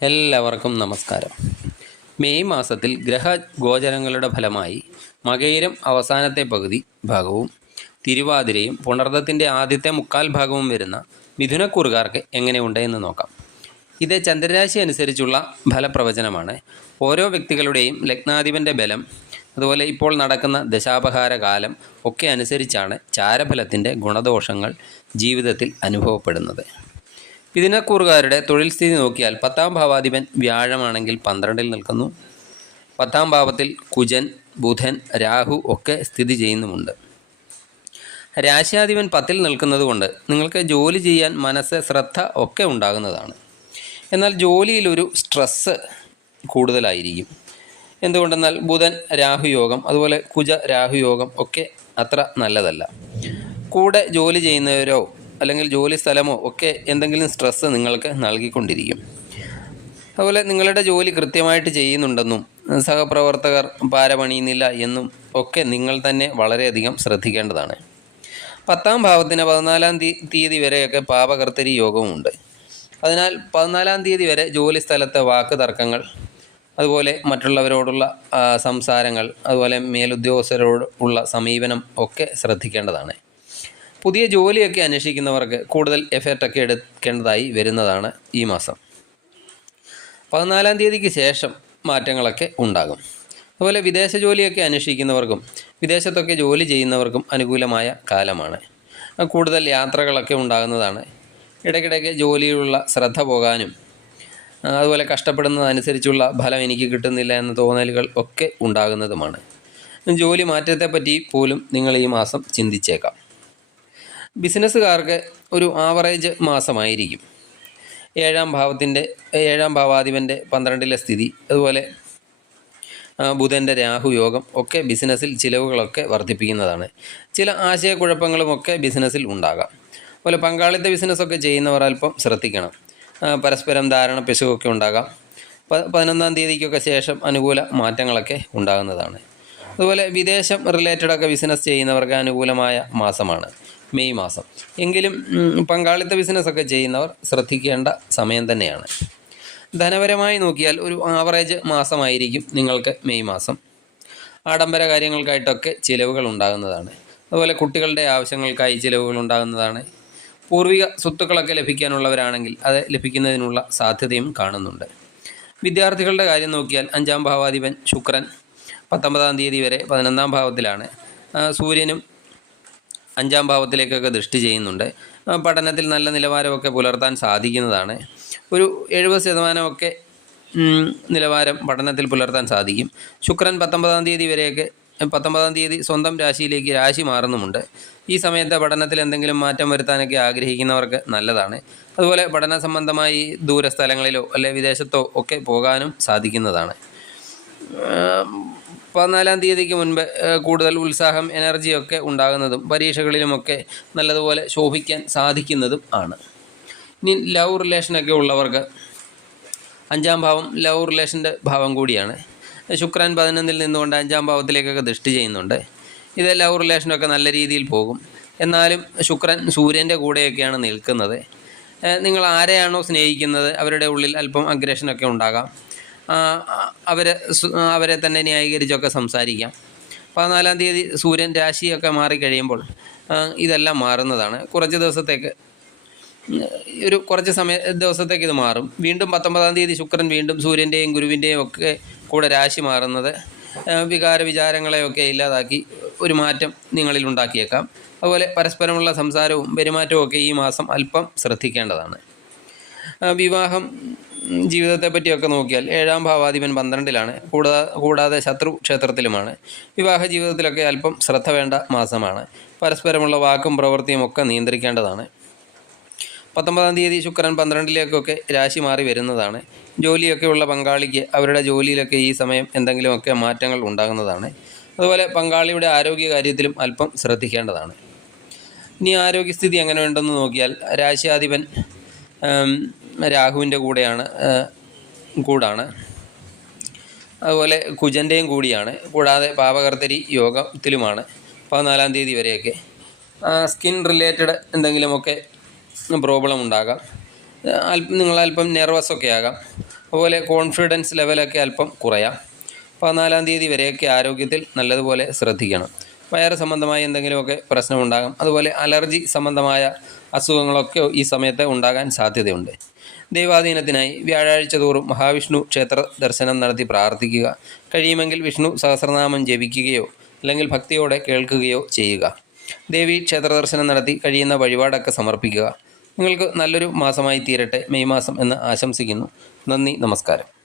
എല്ലാവർക്കും നമസ്കാരം. മെയ് മാസത്തിൽ ഗ്രഹഗോചരങ്ങളുടെ ഫലമായി മകയിരം അവസാനത്തെ പകുതി ഭാഗവും തിരുവാതിരയും പുണർദത്തിൻ്റെ ആദ്യത്തെ മുക്കാൽ ഭാഗവും വരുന്ന മിഥുനക്കൂറുകാർക്ക് എങ്ങനെയുണ്ട് എന്ന് നോക്കാം. ഇത് ചന്ദ്രരാശി അനുസരിച്ചുള്ള ഫലപ്രവചനമാണ്. ഓരോ വ്യക്തികളുടെയും ലഗ്നാധിപൻ്റെ ബലം, അതുപോലെ ഇപ്പോൾ നടക്കുന്ന ദശാപഹാര കാലം ഒക്കെ അനുസരിച്ചാണ് ചാരഫലത്തിൻ്റെ ഗുണദോഷങ്ങൾ ജീവിതത്തിൽ അനുഭവപ്പെടുന്നത്. മിഥുനക്കൂറുകാരുടെ തൊഴിൽ സ്ഥിതി നോക്കിയാൽ 10ാം ഭാവാധിപൻ വ്യാഴമാണെങ്കിൽ 12ൽ നിൽക്കുന്നു. 10ാം ഭാവത്തിൽ കുജൻ, ബുധൻ, രാഹു ഒക്കെ സ്ഥിതി ചെയ്യുന്നുമുണ്ട്. രാശ്യാധിപൻ 10ൽ നിൽക്കുന്നത് കൊണ്ട് നിങ്ങൾക്ക് ജോലി ചെയ്യാൻ മനസ്സ്, ശ്രദ്ധ ഒക്കെ ഉണ്ടാകുന്നതാണ്. എന്നാൽ ജോലിയിലൊരു സ്ട്രെസ്സ് കൂടുതലായിരിക്കും. എന്തുകൊണ്ടെന്നാൽ ബുധൻ രാഹുയോഗം, അതുപോലെ കുജ രാഹുയോഗം ഒക്കെ അത്ര നല്ലതല്ല. കൂടെ ജോലി ചെയ്യുന്നവരോ അല്ലെങ്കിൽ ജോലി സ്ഥലമോ ഒക്കെ എന്തെങ്കിലും സ്ട്രെസ്സ് നിങ്ങൾക്ക് നൽകിക്കൊണ്ടിരിക്കും. അതുപോലെ നിങ്ങളുടെ ജോലി കൃത്യമായിട്ട് ചെയ്യുന്നുണ്ടെന്നും സഹപ്രവർത്തകർ പാരപണിയുന്നില്ല എന്നും ഒക്കെ നിങ്ങൾ തന്നെ വളരെയധികം ശ്രദ്ധിക്കേണ്ടതാണ്. 10ാം ഭാവത്തിന് 14ാം തീയതി വരെയൊക്കെ പാപകർത്തരി യോഗവുമുണ്ട്. അതിനാൽ 14ാം തീയതി വരെ ജോലി സ്ഥലത്തെ വാക്ക് തർക്കങ്ങൾ, അതുപോലെ മറ്റുള്ളവരോടുള്ള സംസാരങ്ങൾ, അതുപോലെ മേലുദ്യോഗസ്ഥരോട് ഉള്ള സമീപനം ഒക്കെ ശ്രദ്ധിക്കേണ്ടതാണ്. പുതിയ ജോലിയൊക്കെ അന്വേഷിക്കുന്നവർക്ക് കൂടുതൽ എഫേർട്ടൊക്കെ എടുക്കേണ്ടതായി വരുന്നതാണ് ഈ മാസം. 14ാം തീയതിക്ക് ശേഷം മാറ്റങ്ങളൊക്കെ ഉണ്ടാകും. അതുപോലെ വിദേശ ജോലിയൊക്കെ അന്വേഷിക്കുന്നവർക്കും വിദേശത്തൊക്കെ ജോലി ചെയ്യുന്നവർക്കും അനുകൂലമായ കാലമാണ്. കൂടുതൽ യാത്രകളൊക്കെ ഉണ്ടാകുന്നതാണ്. ഇടയ്ക്കിടയ്ക്ക് ജോലിയിലുള്ള ശ്രദ്ധ പോകാനും, അതുപോലെ കഷ്ടപ്പെടുന്നതനുസരിച്ചുള്ള ഫലം എനിക്ക് കിട്ടുന്നില്ല എന്ന തോന്നലുകൾ ഒക്കെ ഉണ്ടാകുന്നതുമാണ്. ജോലി മാറ്റത്തെപ്പറ്റി പോലും നിങ്ങൾ ഈ മാസം ചിന്തിച്ചേക്കാം. ബിസിനസ്സുകാർക്ക് ഒരു ആവറേജ് മാസമായിരിക്കും. 7ാം ഭാവാധിപൻ്റെ 12ലെ സ്ഥിതി, അതുപോലെ ബുധൻ്റെ രാഹുയോഗം ഒക്കെ ബിസിനസ്സിൽ ചിലവുകളൊക്കെ വർദ്ധിപ്പിക്കുന്നതാണ്. ചില ആശയക്കുഴപ്പങ്ങളുമൊക്കെ ബിസിനസ്സിൽ ഉണ്ടാകാം. അതുപോലെ പങ്കാളിത്ത ബിസിനസ്സൊക്കെ ചെയ്യുന്നവർ അല്പം ശ്രദ്ധിക്കണം. പരസ്പരം ധാരണ പിശകൊക്കെ ഉണ്ടാകാം. 11ാം തീയതിക്കൊക്കെ ശേഷം അനുകൂല മാറ്റങ്ങളൊക്കെ ഉണ്ടാകുന്നതാണ്. അതുപോലെ വിദേശം റിലേറ്റഡൊക്കെ ബിസിനസ് ചെയ്യുന്നവർക്ക് അനുകൂലമായ മാസമാണ് മെയ് മാസം. എങ്കിലും പങ്കാളിത്ത ബിസിനസ്സൊക്കെ ചെയ്യുന്നവർ ശ്രദ്ധിക്കേണ്ട സമയം തന്നെയാണ്. ധനപരമായി നോക്കിയാൽ ഒരു ആവറേജ് മാസമായിരിക്കും നിങ്ങൾക്ക് മെയ് മാസം. ആഡംബര കാര്യങ്ങൾക്കായിട്ടൊക്കെ ചിലവുകൾ ഉണ്ടാകുന്നതാണ്. അതുപോലെ കുട്ടികളുടെ ആവശ്യങ്ങൾക്കായി ചിലവുകൾ ഉണ്ടാകുന്നതാണ്. പൂർവിക സ്വത്തുക്കളൊക്കെ ലഭിക്കാനുള്ളവരാണെങ്കിൽ അത് ലഭിക്കുന്നതിനുള്ള സാധ്യതയും കാണുന്നുണ്ട്. വിദ്യാർത്ഥികളുടെ കാര്യം നോക്കിയാൽ 5ാം ഭാവാധിപൻ ശുക്രൻ 19ാം തീയതി വരെ 11ാം ഭാവത്തിലാണ്. സൂര്യനും 5ാം ഭാവത്തിലേക്കൊക്കെ ദൃഷ്ടി ചെയ്യുന്നുണ്ട്. പഠനത്തിൽ നല്ല നിലവാരമൊക്കെ പുലർത്താൻ സാധിക്കുന്നതാണ്. ഒരു 70% നിലവാരം പഠനത്തിൽ പുലർത്താൻ സാധിക്കും. ശുക്രൻ 19ാം തീയതി വരെയൊക്കെ 19ാം തീയതി സ്വന്തം രാശിയിലേക്ക് രാശി മാറുന്നുമുണ്ട്. ഈ സമയത്ത് പഠനത്തിൽ എന്തെങ്കിലും മാറ്റം വരുത്താനൊക്കെ ആഗ്രഹിക്കുന്നവർക്ക് നല്ലതാണ്. അതുപോലെ പഠന സംബന്ധമായി ദൂരസ്ഥലങ്ങളിലോ അല്ലെ വിദേശത്തോ ഒക്കെ പോകാനും സാധിക്കുന്നതാണ്. 14ാം തീയതിക്ക് മുൻപ് കൂടുതൽ ഉത്സാഹം, എനർജിയൊക്കെ ഉണ്ടാകുന്നതും പരീക്ഷകളിലുമൊക്കെ നല്ലതുപോലെ ശോഭിക്കാൻ സാധിക്കുന്നതും ആണ്. ഇനി ലവ് റിലേഷനൊക്കെ ഉള്ളവർക്ക് 5ാം ഭാവം ലവ് റിലേഷൻ്റെ ഭാവം കൂടിയാണ്. ശുക്രൻ 11ൽ നിന്നുകൊണ്ട് 5ാം ഭാവത്തിലേക്കൊക്കെ ദൃഷ്ടി ചെയ്യുന്നുണ്ട്. ഇത് ലവ് റിലേഷനൊക്കെ നല്ല രീതിയിൽ പോകും. എന്നാലും ശുക്രൻ സൂര്യൻ്റെ കൂടെയൊക്കെയാണ് നിൽക്കുന്നത്. നിങ്ങൾ ആരെയാണോ സ്നേഹിക്കുന്നത് അവരുടെ ഉള്ളിൽ അല്പം അഗ്രഷനൊക്കെ ഉണ്ടാകാം. അവരെ തന്നെ ന്യായീകരിച്ചൊക്കെ സംസാരിക്കാം. 14ാം തീയതി സൂര്യൻ രാശിയൊക്കെ മാറിക്കഴിയുമ്പോൾ ഇതെല്ലാം മാറുന്നതാണ്. കുറച്ച് ദിവസത്തേക്ക് ഇത് മാറും. വീണ്ടും 19ാം തീയതി ശുക്രൻ വീണ്ടും സൂര്യൻ്റെയും ഗുരുവിൻ്റെയും ഒക്കെ കൂടെ രാശി മാറുന്നത് വിചാരങ്ങളെയൊക്കെ ഇല്ലാതാക്കി ഒരു മാറ്റം നിങ്ങളിൽ ഉണ്ടാക്കിയേക്കാം. അതുപോലെ പരസ്പരമുള്ള സംസാരവും പെരുമാറ്റവും ഒക്കെ ഈ മാസം അല്പം ശ്രദ്ധിക്കേണ്ടതാണ്. വിവാഹം ജീവിതത്തെ പറ്റിയൊക്കെ നോക്കിയാൽ 7ാം ഭാവാധിപൻ 12ലാണ്. കൂടാതെ ശത്രു ക്ഷേത്രത്തിലുമാണ്. വിവാഹ ജീവിതത്തിലൊക്കെ അല്പം ശ്രദ്ധ വേണ്ട മാസമാണ്. പരസ്പരമുള്ള വാക്കും പ്രവൃത്തിയും ഒക്കെ നിയന്ത്രിക്കേണ്ടതാണ്. 19ാം തീയതി ശുക്രൻ 12ലേക്കൊക്കെ രാശി മാറി വരുന്നതാണ്. ജോലിയൊക്കെ ഉള്ള പങ്കാളിക്ക് അവരുടെ ജോലിയിലൊക്കെ ഈ സമയം എന്തെങ്കിലുമൊക്കെ മാറ്റങ്ങൾ ഉണ്ടാകുന്നതാണ്. അതുപോലെ പങ്കാളിയുടെ ആരോഗ്യകാര്യത്തിലും അല്പം ശ്രദ്ധിക്കേണ്ടതാണ്. ഇനി ആരോഗ്യസ്ഥിതി എങ്ങനെ ഉണ്ടെന്ന് നോക്കിയാൽ രാശ്യാധിപൻ രാഹുവിൻ്റെ കൂടാണ്. അതുപോലെ കുജൻ്റെയും കൂടിയാണ്. കൂടാതെ പാപകർത്തരി യോഗത്തിലുമാണ് 14ാം തീയതി വരെയൊക്കെ. സ്കിൻ റിലേറ്റഡ് എന്തെങ്കിലുമൊക്കെ പ്രോബ്ലം ഉണ്ടാകാം. നിങ്ങൾ അല്പം നെർവസൊക്കെ ആകാം. അതുപോലെ കോൺഫിഡൻസ് ലെവലൊക്കെ അല്പം കുറയാം. 14-ാം തീയതി വരെയൊക്കെ ആരോഗ്യത്തിൽ നല്ലതുപോലെ ശ്രദ്ധിക്കണം. വയറ് സംബന്ധമായ എന്തെങ്കിലുമൊക്കെ പ്രശ്നമുണ്ടാകാം. അതുപോലെ അലർജി സംബന്ധമായ അസുഖങ്ങളൊക്കെ ഈ സമയത്ത് ഉണ്ടാകാൻ സാധ്യതയുണ്ട്. ദൈവാധീനത്തിനായി വ്യാഴാഴ്ച തോറും മഹാവിഷ്ണു ക്ഷേത്ര ദർശനം നടത്തി പ്രാർത്ഥിക്കുക. കഴിയുമെങ്കിൽ വിഷ്ണു സഹസ്രനാമം ജപിക്കുകയോ അല്ലെങ്കിൽ ഭക്തിയോടെ കേൾക്കുകയോ ചെയ്യുക. ദേവി ക്ഷേത്ര ദർശനം നടത്തി കഴിയുന്ന വഴിപാടൊക്കെ സമർപ്പിക്കുക. നിങ്ങൾക്ക് നല്ലൊരു മാസമായി തീരട്ടെ മെയ് മാസം എന്ന് ആശംസിക്കുന്നു. നന്ദി, നമസ്കാരം.